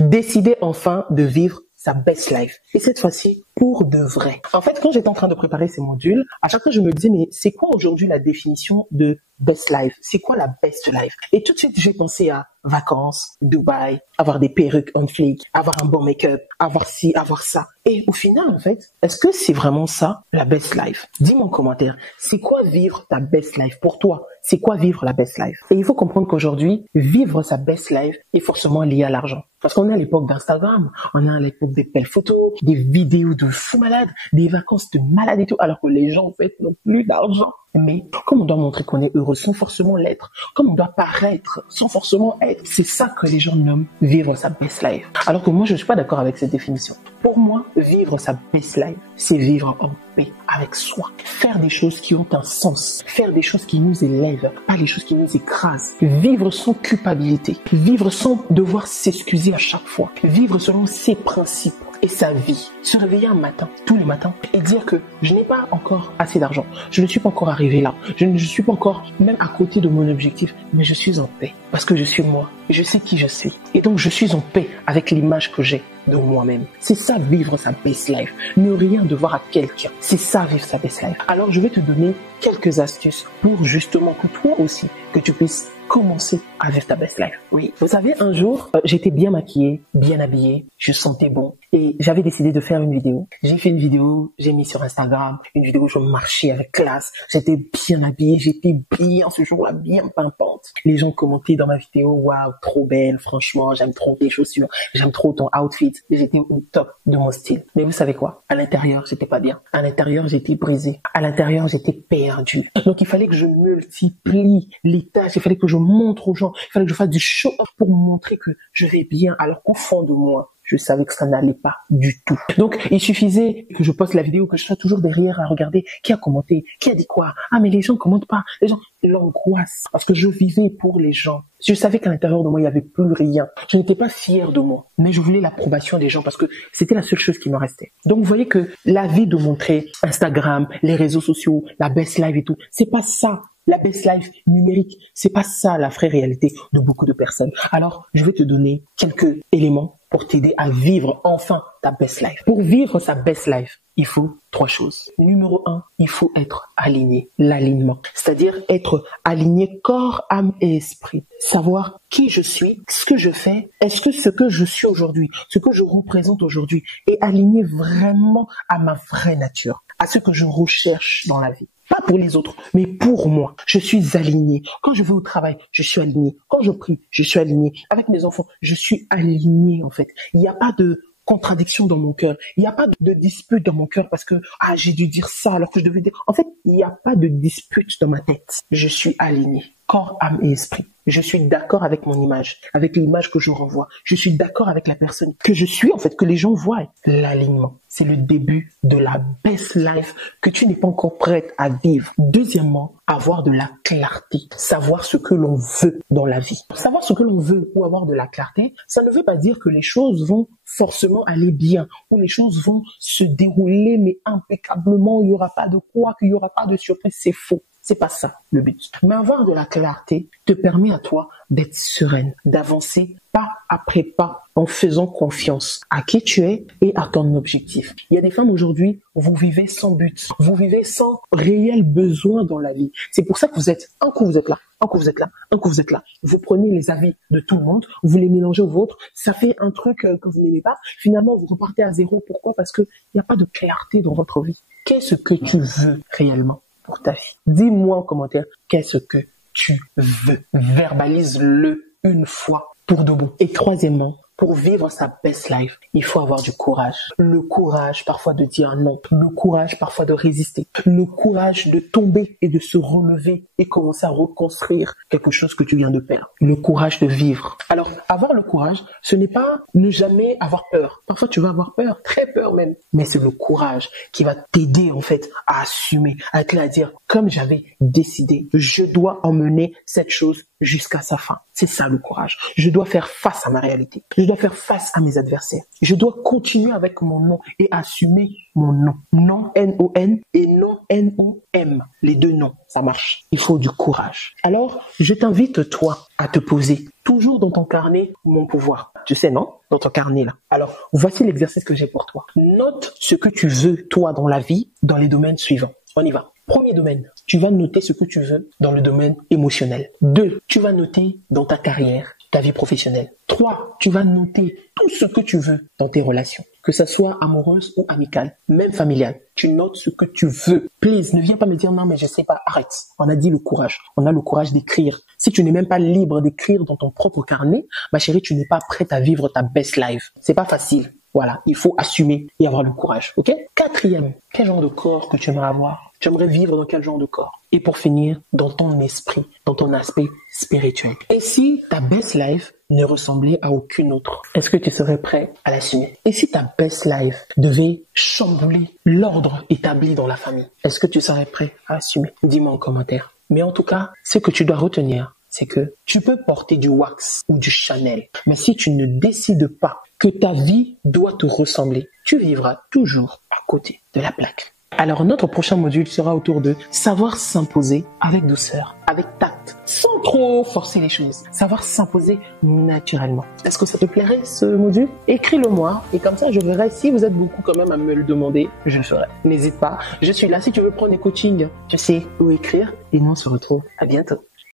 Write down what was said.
Décider enfin de vivre sa best life. Et cette fois-ci, pour de vrai. En fait, quand j'étais en train de préparer ces modules, à chaque fois, je me disais, mais c'est quoi aujourd'hui la définition de best life? C'est quoi la best life? Et tout de suite, j'ai pensé à vacances, Dubaï, avoir des perruques on fleek, avoir un bon make-up, avoir ci, avoir ça. Et au final, en fait, est-ce que c'est vraiment ça, la best life? Dis-moi en commentaire, c'est quoi vivre ta best life pour toi? C'est quoi vivre la best life? Et il faut comprendre qu'aujourd'hui, vivre sa best life est forcément lié à l'argent. Parce qu'on est à l'époque d'Instagram, on est à l'époque des belles photos, des vidéos de fous malades, des vacances de malades et tout, alors que les gens, en fait, n'ont plus d'argent. Mais comme on doit montrer qu'on est heureux sans forcément l'être, comme on doit paraître sans forcément être, c'est ça que les gens nomment vivre sa best life. Alors que moi, je ne suis pas d'accord avec cette définition. Pour moi, vivre sa best life, c'est vivre en paix avec soi. Faire des choses qui ont un sens. Faire des choses qui nous élèvent, pas les choses qui nous écrasent. Vivre sans culpabilité. Vivre sans devoir s'excuser à chaque fois. Vivre selon ses principes et sa vie. Se réveiller un matin, tous les matins, et dire que je n'ai pas encore assez d'argent. Je ne suis pas encore arrivé là. Je ne suis pas encore même à côté de mon objectif, mais je suis en paix. Parce que je suis moi. Je sais qui je suis. Et donc, je suis en paix avec l'image que j'ai de moi-même. C'est ça, vivre sa best life. Ne rien devoir à quelqu'un. C'est ça, vivre sa best life. Alors, je vais te donner quelques astuces pour justement que toi aussi, que tu puisses commencer à vivre ta best life. Oui. Vous savez, un jour, j'étais bien maquillée, bien habillée, je sentais bon et j'avais décidé de faire une vidéo. J'ai fait une vidéo, j'ai mis sur Instagram, une vidéo où je marchais avec classe, j'étais bien habillée, j'étais bien ce jour-là, bien pimpante. Les gens commentaient dans ma vidéo, waouh, trop belle, franchement, j'aime trop tes chaussures, j'aime trop ton outfit. J'étais au top de mon style. Mais vous savez quoi? À l'intérieur, j'étais pas bien. À l'intérieur, j'étais brisée. À l'intérieur, j'étais perdue. Donc, il fallait que je multiplie les tâches, il fallait que je montre aux gens, il fallait que je fasse du show-off pour montrer que je vais bien, alors qu'au fond de moi, je savais que ça n'allait pas du tout. Donc, il suffisait que je poste la vidéo, que je sois toujours derrière à regarder qui a commenté, qui a dit quoi. Ah, mais les gens commentent pas. Les gens, l'angoisse. Parce que je vivais pour les gens. Je savais qu'à l'intérieur de moi, il n'y avait plus rien. Je n'étais pas fière de moi. Mais je voulais l'approbation des gens parce que c'était la seule chose qui me restait. Donc, vous voyez que la vie de montrer Instagram, les réseaux sociaux, la best life et tout, c'est pas ça. La best life numérique, c'est pas ça la vraie réalité de beaucoup de personnes. Alors, je vais te donner quelques éléments pour t'aider à vivre enfin ta best life. Pour vivre sa best life, il faut 3 choses. Numéro 1, il faut être aligné. L'alignement. C'est-à-dire être aligné corps, âme et esprit. Savoir qui je suis, ce que je fais, est-ce que ce que je suis aujourd'hui, ce que je représente aujourd'hui est aligné vraiment à ma vraie nature, à ce que je recherche dans la vie. Pas pour les autres, mais pour moi. Je suis aligné. Quand je vais au travail, je suis aligné. Quand je prie, je suis aligné. Avec mes enfants, je suis aligné en fait. Il n'y a pas de contradiction dans mon cœur. Il n'y a pas de dispute dans mon cœur parce que j'ai dû dire ça alors que je devais dire. En fait, il n'y a pas de dispute dans ma tête. Je suis aligné. Corps, âme et esprit. Je suis d'accord avec mon image, avec l'image que je renvoie. Je suis d'accord avec la personne que je suis, en fait, que les gens voient. L'alignement, c'est le début de la best life que tu n'es pas encore prête à vivre. Deuxièmement, avoir de la clarté. Savoir ce que l'on veut dans la vie. Savoir ce que l'on veut ou avoir de la clarté, ça ne veut pas dire que les choses vont forcément aller bien ou les choses vont se dérouler mais impeccablement. Il n'y aura pas de quoi, qu'il n'y aura pas de surprise. C'est faux. C'est pas ça le but. Mais avoir de la clarté te permet à toi d'être sereine, d'avancer pas après pas en faisant confiance à qui tu es et à ton objectif. Il y a des femmes aujourd'hui, vous vivez sans but, vous vivez sans réel besoin dans la vie. C'est pour ça que vous êtes, un coup vous êtes là, un coup vous êtes là, un coup vous êtes là. Vous prenez les avis de tout le monde, vous les mélangez aux vôtres, ça fait un truc que vous n'aimez pas. Finalement, vous repartez à zéro. Pourquoi? Parce qu'il n'y a pas de clarté dans votre vie. Qu'est-ce que tu veux réellement pour ta vie? Dis-moi en commentaire, qu'est-ce que tu veux? Verbalise-le une fois pour de bon. Et troisièmement, pour vivre sa best life, il faut avoir du courage. Le courage parfois de dire non. Le courage parfois de résister. Le courage de tomber et de se relever et commencer à reconstruire quelque chose que tu viens de perdre. Le courage de vivre. Alors, avoir le courage, ce n'est pas ne jamais avoir peur. Parfois, tu vas avoir peur, très peur même. Mais c'est le courage qui va t'aider en fait à assumer, à te la dire, comme j'avais décidé, je dois emmener cette chose jusqu'à sa fin. C'est ça le courage. Je dois faire face à ma réalité. Je dois faire face à mes adversaires. Je dois continuer avec mon nom et assumer mon nom. Non, N-O-N et non, N-O-M. Les deux noms, ça marche. Il faut du courage. Alors, je t'invite, toi, à te poser toujours dans ton carnet mon pouvoir. Tu sais, non? Dans ton carnet, là. Alors, voici l'exercice que j'ai pour toi. Note ce que tu veux, toi, dans la vie, dans les domaines suivants. On y va. Premier domaine, tu vas noter ce que tu veux dans le domaine émotionnel. 2, tu vas noter dans ta carrière, ta vie professionnelle. 3, tu vas noter tout ce que tu veux dans tes relations, que ça soit amoureuse ou amicale, même familiale. Tu notes ce que tu veux. Please, ne viens pas me dire non mais je sais pas, arrête. On a dit le courage. On a le courage d'écrire. Si tu n'es même pas libre d'écrire dans ton propre carnet, ma chérie, tu n'es pas prête à vivre ta best life. C'est pas facile. Voilà, il faut assumer et avoir le courage, ok? 4e, quel genre de corps que tu aimerais avoir? Tu aimerais vivre dans quel genre de corps? Et pour finir, dans ton esprit, dans ton aspect spirituel. Et si ta best life ne ressemblait à aucune autre, est-ce que tu serais prêt à l'assumer? Et si ta best life devait chambouler l'ordre établi dans la famille, est-ce que tu serais prêt à assumer? Dis-moi en commentaire. Mais en tout cas, ce que tu dois retenir, c'est que tu peux porter du wax ou du Chanel, mais si tu ne décides pas que ta vie doit te ressembler, tu vivras toujours à côté de la plaque. Alors notre prochain module sera autour de savoir s'imposer avec douceur, avec tact, sans trop forcer les choses, savoir s'imposer naturellement. Est-ce que ça te plairait ce module? Écris-le moi et comme ça je verrai si vous êtes beaucoup quand même à me le demander, je le ferai. N'hésite pas, je suis là si tu veux prendre des coachings, tu sais où écrire et nous on se retrouve à bientôt.